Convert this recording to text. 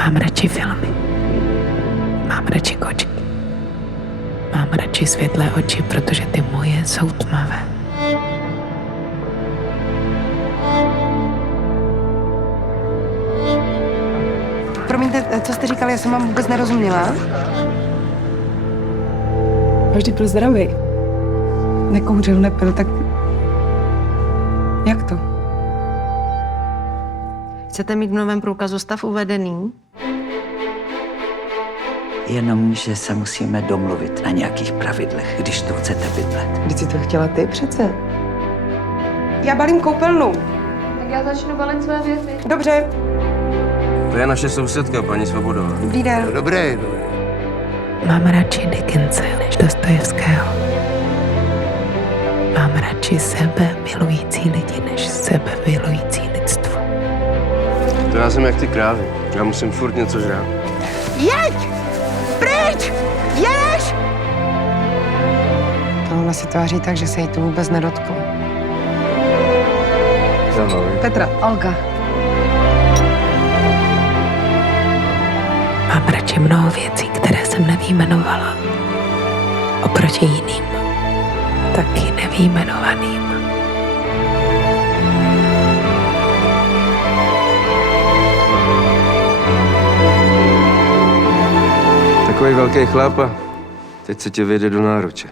Mám radši filmy. Mám radši kočky. Mám radši světlé oči, protože ty moje jsou tmavé. Promiňte, co jste říkali, já jsem vám vůbec nerozuměla. Vždy byl zdravý. Nekouřil, nepil, tak jak to? Chcete mít v novém průkazu stav uvedený? Jenom, že se musíme domluvit na nějakých pravidlech, když to chcete bydlet. Vždyť si to chtěla ty přece. Já balím koupelnu. Tak já začnu balit své věci. Dobře, To je naše sousedka, paní Svobodová. dobrý den. Dobrý. Mám radši Dickense než Dostojevského. Mám radši sebe milující lidi než sebe milující lidstvo. To já jsem jak ty krávy. Já musím furt něco žrát. Jeď! Pryč! Jedeš! A ona si tváří tak, že se jí to vůbec nedotklo. Ahoj. Petra, Olga. Mám radši mnoho věcí, které jsem nevyjmenovala. Oproti jiným, taky nevyjmenovaným. Takový velký chlap a teď se tě vyjde do náruče.